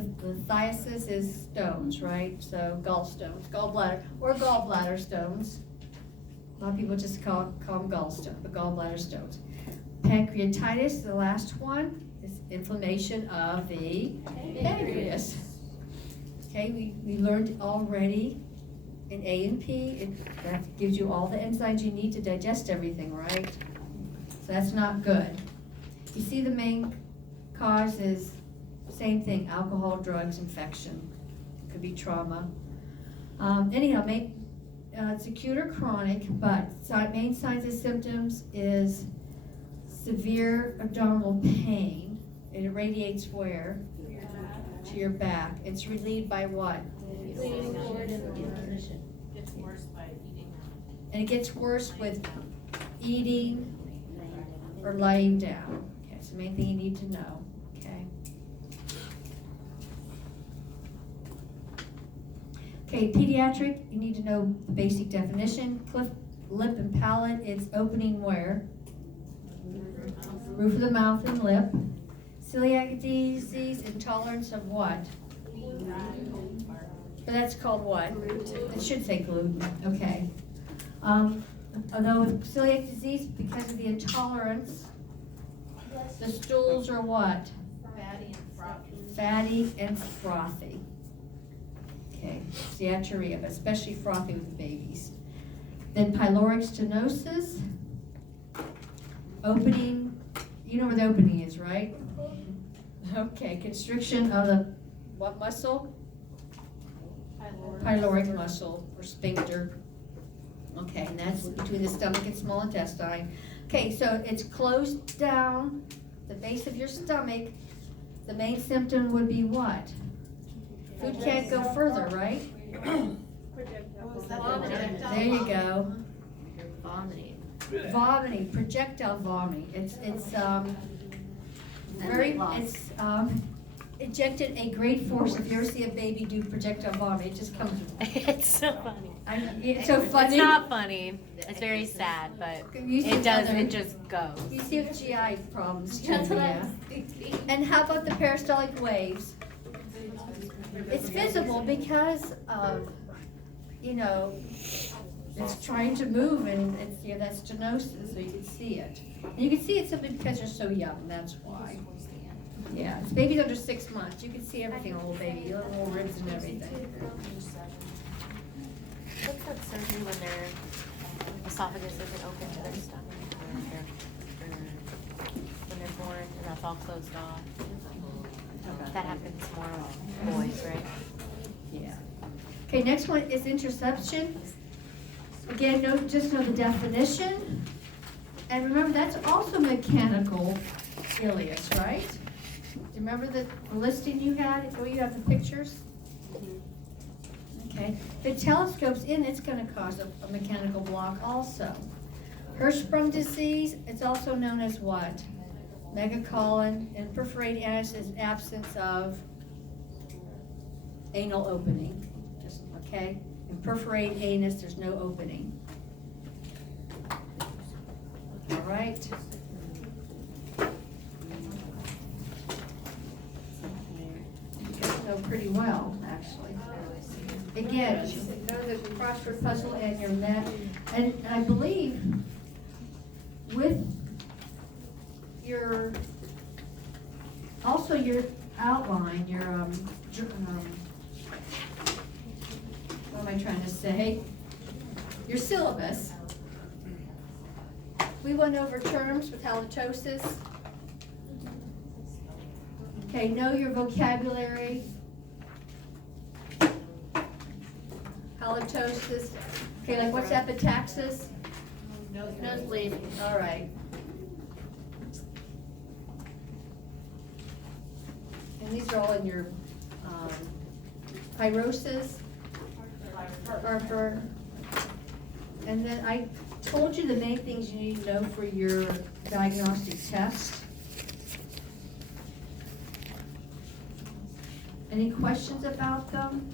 lithiasis is stones, right? So gallstones, gallbladder stones. A lot of people just call them gallstones, but gallbladder stones. Pancreatitis, the last one, is inflammation of the pancreas. Okay, we learned already in A and P, that gives you all the enzymes you need to digest everything, right? So that's not good. You see the main cause is same thing, alcohol, drugs, infection. Could be trauma. Anyhow, it's acute or chronic, but main signs and symptoms is severe abdominal pain. It radiates where? To your back. It's relieved by what? Gets worse by eating. And it gets worse with eating or lying down. Okay, it's the main thing you need to know. Okay. Okay, pediatric, you need to know the basic definition. Lip and palate, it's opening where? Roof of the mouth and lip. Celiac disease, intolerance of what? But that's called what? It should say gluten. Okay. Although with celiac disease, because of the intolerance, the stools are what? Fatty and frothy. Fatty and frothy. Okay, steatorrhea, but especially frothy with babies. Then pyloric stenosis, opening, you know where the opening is, right? Okay, constriction of the what muscle? Pyloric muscle or sphincter. Okay, and that's between the stomach and small intestine. Okay, so it's closed down the base of your stomach. The main symptom would be what? Food can't go further, right? Vomiting. There you go. Vomiting. Vomiting, projectile vomiting. It's injected a great force. If you ever see a baby do projectile vomiting, it just comes. It's so funny. It's so funny. It's not funny. It's very sad, but it does. It just goes. You see if GI problems too, yeah. And how about the peristaltic waves? It's visible because of, it's trying to move, and it's that stenosis, so you can see it. And you can see it simply because you're so young. That's why. Yeah, it's babies under 6 months. You can see everything on a little baby, little ribs and everything. What's that surgery when their esophagus isn't open to their stomach? When they're born and that's all closed off. That happens more with boys, right? Yeah. Okay, next one is interception. Again, just know the definition. And remember, that's also mechanical ileus, right? Do you remember the listing you had? Oh, you have the pictures? Okay. If it telescopes in, it's going to cause a mechanical block also. Hirschsprung disease, it's also known as what? Megacolon, and perforated anus is absence of anal opening. Okay? In perforated anus, there's no opening. All right. You guys know pretty well, actually. Again, know the crossword puzzle and your met, and I believe with your outline, your what am I trying to say? Your syllabus. We went over terms with halitosis. Okay, know your vocabulary. Halitosis. Okay, like what's epistaxis? Nosebleed. All right. And these are all in your pyrosis, heartburn. And then I told you the main things you need to know for your diagnostic test. Any questions about them?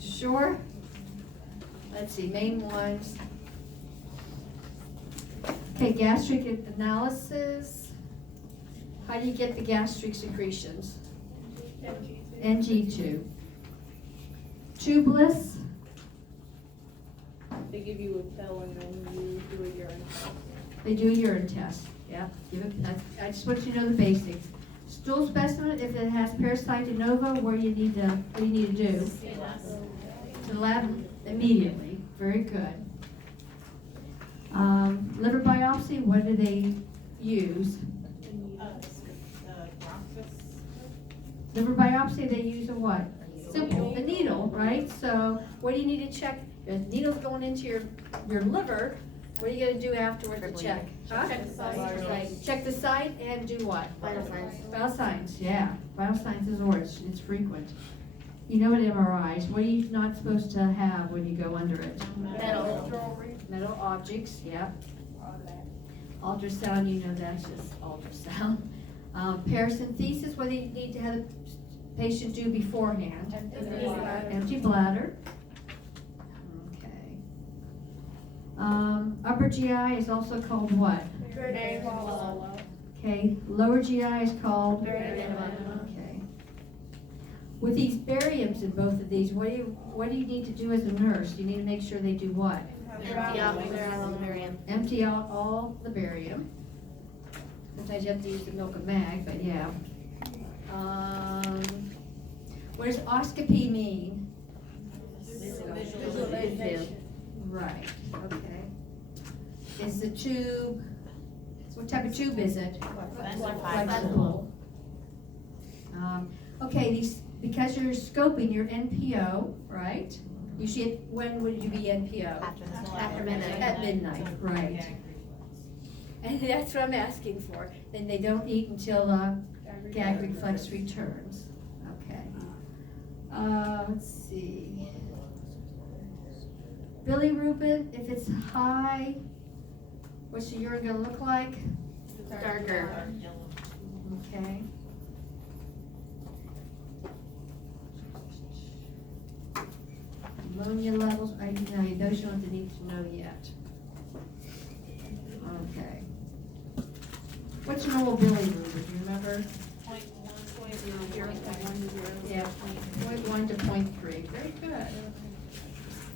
Sure? Let's see, main ones. Okay, gastric analysis, How do you get the gastric secretions? NG2. Tubeless, They give you a pill and then you do a urine test. they do a urine test, yeah. I just want you to know the basics. Stool specimen, if it has parasite de novo, what do you need to do? To the lab immediately, very good. Liver biopsy, what do they use? Liver biopsy, they use a what? Simple, a needle, right? So what do you need to check? The needle's going into your liver, what are you gonna do afterwards to check? Huh? Check the site. Check the site and do what? Vital signs. Vital signs, yeah. Vital signs is it's frequent. You know what MRIs, what are you not supposed to have when you go under it? Metal objects, yeah. Ultrasound, you know that's just ultrasound. Paracentesis, what do you need to have the patient do beforehand? Empty bladder. Okay. Upper GI is also called what? Okay. Lower GI is called? Okay. With these bariums in both of these, what do you need to do as a nurse? You need to make sure they do what? Empty out, clear out all the barium. Empty out all the barium. Sometimes you have to use the milk of mag, but yeah. What does oscopy mean? Visualization. Right, okay. Is the tube, what type of tube is it? Flexible. Okay, because you're scoping your NPO, right? Usually, when would you be NPO? After midnight. At midnight, right. And that's what I'm asking for. Then they don't eat until gag reflex returns. Okay. Let's see. Bilirubin, if it's high, what's the urine gonna look like? Darker. Okay. Ammonia levels, those you don't need to know yet. Okay. What's normal bilirubin, do you remember? 0.1. Yeah, 0.1 to 0.3, very good.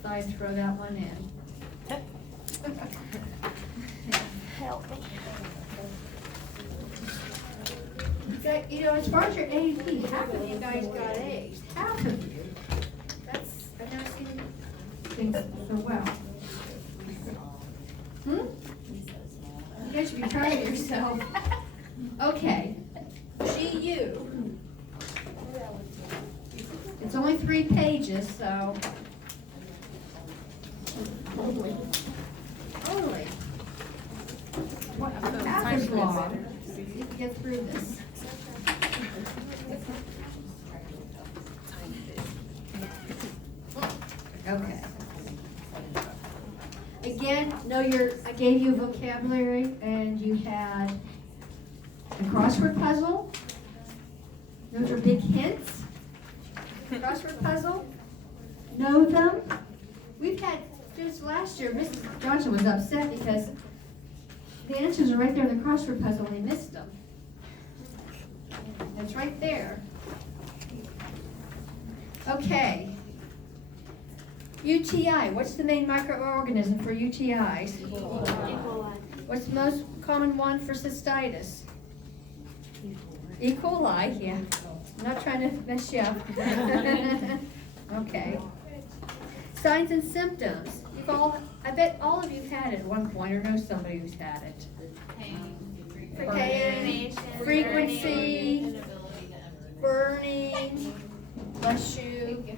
Thought I'd throw that one in. Help me. You know, as far as your AP, half of you guys got A's, half of you. I've never seen things so well. You guys should be proud of yourself. Okay, GU. It's only 3 pages, so. Only. What, half as long. See if you can get through this. Okay. Again, I gave you vocabulary and you had a crossword puzzle. Those are big hints. Crossword puzzle. Know them. We've had, just last year, Mrs. Johnson was upset because the answers are right there in the crossword puzzle and they missed them. It's right there. Okay. UTI, what's the main microorganism for UTIs? E. coli. What's the most common one for cystitis? E. coli, yeah. I'm not trying to mess you up. Okay. Signs and symptoms. I bet all of you have had it at one point or know somebody who's had it. Pain, frequency, burning, bless you.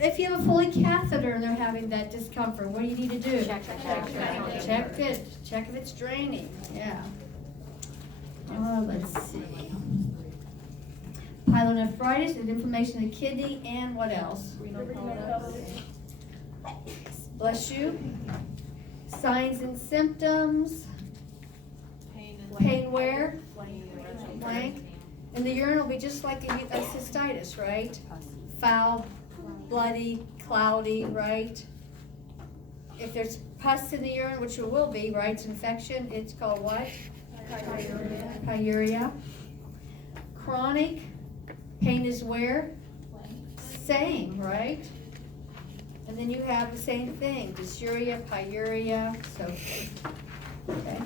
If you have a Foley catheter and they're having that discomfort, what do you need to do? Check the catheter. Check it. Check if it's draining. Yeah. Let's see. Pyelonephritis is inflammation of the kidney and what else? Bless you. Signs and symptoms. Pain where? Blank. And the urine will be just like a cystitis, right? Foul, bloody, cloudy, right? If there's pus in the urine, which it will be, right, it's infection, it's called what? Pyuria. Chronic pain is where? Same, right? And then you have the same thing, dysuria, pyuria, so forth. Okay.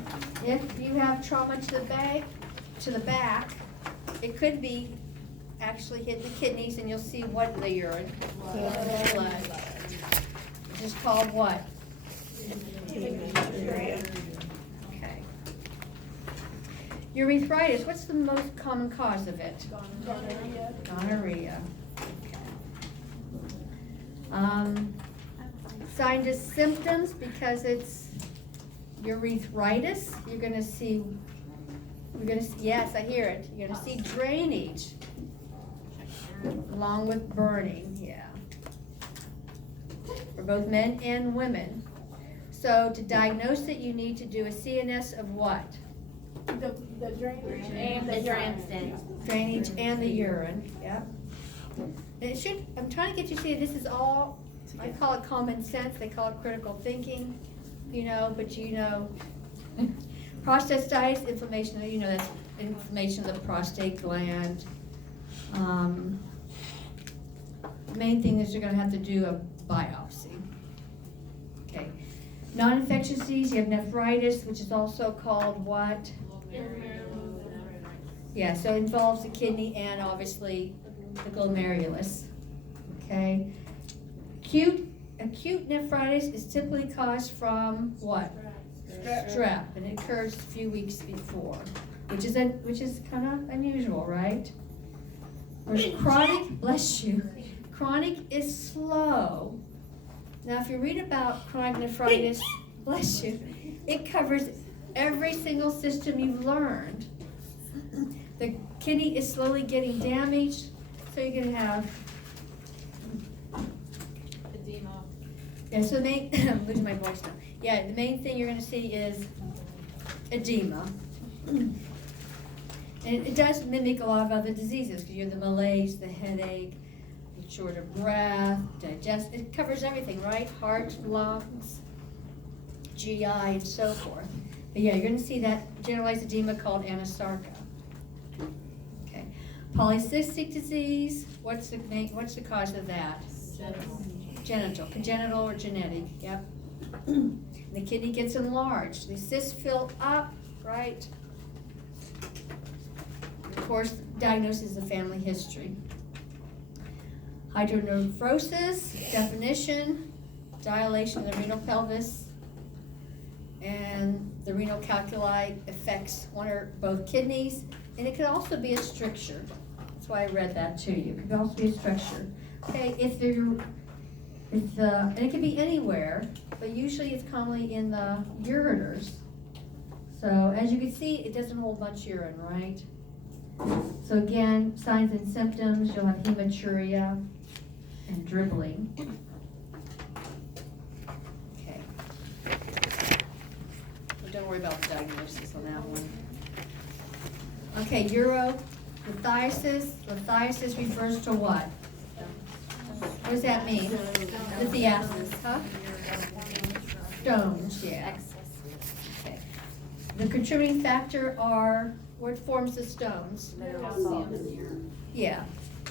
If you have trauma to the back, it could be actually hit the kidneys, and you'll see what in the urine? Blood. Which is called what? Okay. Urethritis, what's the most common cause of it? Gonorrhea. Signs and symptoms, because it's urethritis, you're gonna see, yes, I hear it, you're gonna see drainage, along with burning, yeah. For both men and women. So to diagnose it, you need to do a CNS of what? The drainage and The Dramston. Drainage and the urine, yep. And it should, I'm trying to get you to see, this is all, I call it common sense, they call it critical thinking, you know, but you know. Prostatitis, inflammation, you know, that's inflammation of the prostate gland. The main thing is you're gonna have to do a biopsy. Okay. Non-infectious disease, you have nephritis, which is also called what? Yeah, so it involves the kidney and obviously the glomerulus. Okay. Acute nephritis is typically caused from what? Strep, and it occurs a few weeks before, which is kind of unusual, right? Whereas chronic, bless you, chronic is slow. Now, if you read about chronic nephritis, bless you, it covers every single system you've learned. The kidney is slowly getting damaged, so you're gonna have edema. yeah, so the main, I'm losing my voice now. Yeah, the main thing you're gonna see is edema. And it does mimic a lot of other diseases, because you have the malaise, the headache, the short of breath, it covers everything, right? Heart, lungs, GI, and so forth. But yeah, you're gonna see that generalized edema called anasarca. Okay. Polycystic disease, what's the cause of that? Genital, congenital or genetic, yep. The kidney gets enlarged, the cysts fill up, right? Of course, diagnosis of family history. Hydronephrosis, definition, dilation of the renal pelvis, and the renal calculi affects one or both kidneys, and it could also be a stricture. That's why I read that to you. It could also be a stricture. Okay, and it can be anywhere, but usually it's commonly in the ureters. So as you can see, it doesn't hold much urine, right? So again, signs and symptoms, you'll have hematuria and dribbling. Okay. So don't worry about the diagnosis on that one. Okay, urolithiasis. Lithiasis refers to what? What does that mean? Lithiasis, huh? Stones, yeah. Okay. The contributing factor are, what forms the stones? Yeah,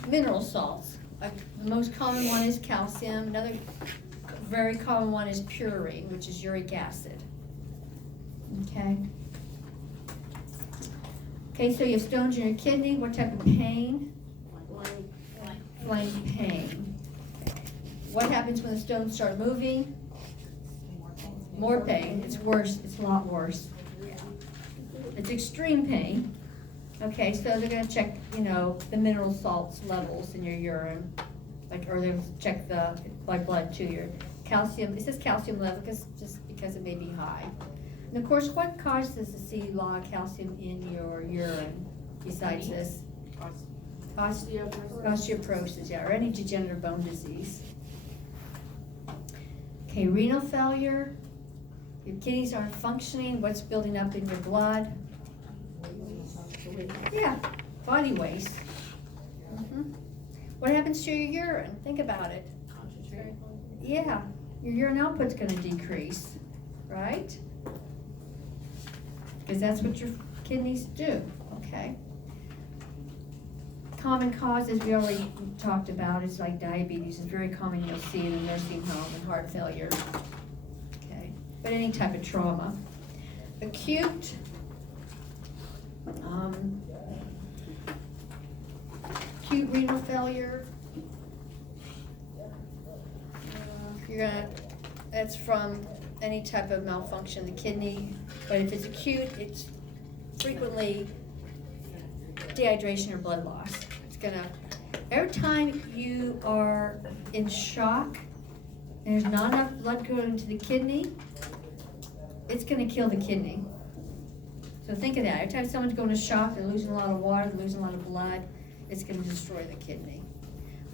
mineral salts. The most common one is calcium. Another very common one is purine, which is uric acid. Okay. Okay, so you have stones in your kidney. What type of pain? Flame pain. What happens when the stones start moving? More pain. It's worse. It's a lot worse. It's extreme pain. Okay, so they're gonna check, you know, the mineral salts levels in your urine, or they'll check the blood too. Your calcium. It says calcium level just because it may be high. And of course, what causes to see a lot of calcium in your urine besides this? Osteoporosis, yeah, or any degenerative bone disease. Okay, renal failure. Your kidneys aren't functioning. What's building up in your blood? Yeah, body waste. What happens to your urine? Think about it. Yeah, your urine output's gonna decrease, right? Because that's what you're kidneys do, okay? Common causes we already talked about is like diabetes is very common, you'll see in a nursing home, and heart failure. Okay, but any type of trauma. Acute, acute renal failure. You're gonna, that's from any type of malfunction in the kidney, but if it's acute, it's frequently dehydration or blood loss. It's gonna, every time you are in shock and there's not enough blood going to the kidney, it's gonna kill the kidney. So think of that, every time someone's going to shock, they're losing a lot of water, they're losing a lot of blood, it's gonna destroy the kidney.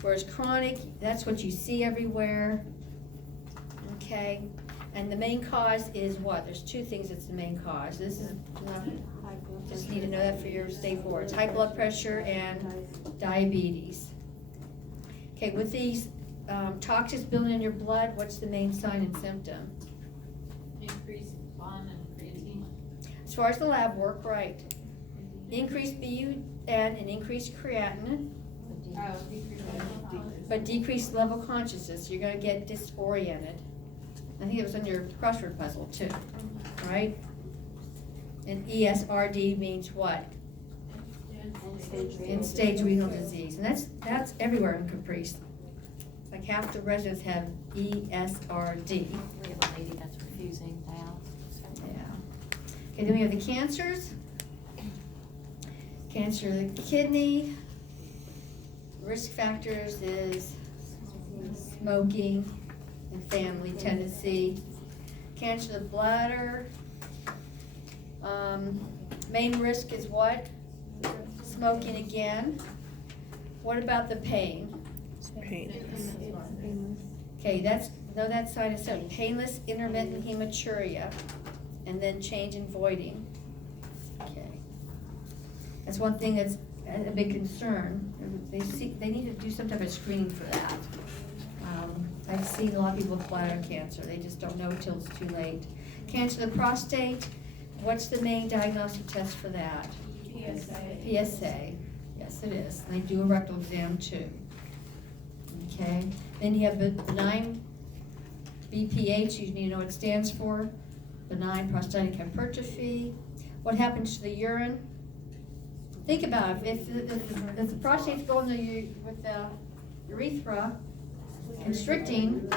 Whereas chronic, that's what you see everywhere, okay? And the main cause is what? There's two things that's the main cause. This is not, just need to know that for your state boards. High blood pressure and diabetes. Okay, with these toxins building in your blood, what's the main sign and symptom? Increased bond and creatine. As far as the lab work, right. Increased BUN and increased creatinine, Oh, decreased. but decreased level consciousness. You're gonna get disoriented. I think it was on your crossword puzzle too, right? And ESRD means what? End-stage renal disease, and that's everywhere in Caprice. Like half the residents have ESRD. We have a lady that's refusing dialysis. Yeah. Okay, then we have the cancers. Cancer of the kidney. Risk factors is smoking and family tendency. Cancer of the bladder. Main risk is what? Smoking again. What about the pain? Okay, know that sign is seven. Painless intermittent hematuria, and then change in voiding. Okay. That's one thing that's a big concern. They need to do some type of screening for that. I've seen a lot of people with bladder cancer. They just don't know till it's too late. Cancer of the prostate. What's the main diagnostic test for that? PSA. Yes, it is. They do a rectal exam too. Okay. Then you have benign BPH. You need to know what it stands for. Benign prostatic hypertrophy. What happens to the urine? Think about it. If the prostate's going with the urethra, constricting.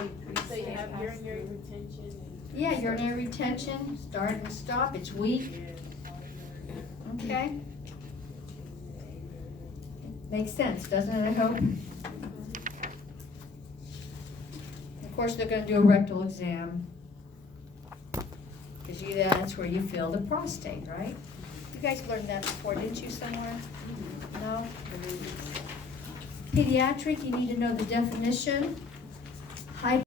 So you have urinary retention. Yeah, urinary retention, start and stop, it's weak. Okay? Makes sense, doesn't it, I hope? Of course, they're gonna do a rectal exam. Because that's where you feel the prostate, right? You guys learned that before, didn't you, somewhere? No? Pediatric, you need to know the definition.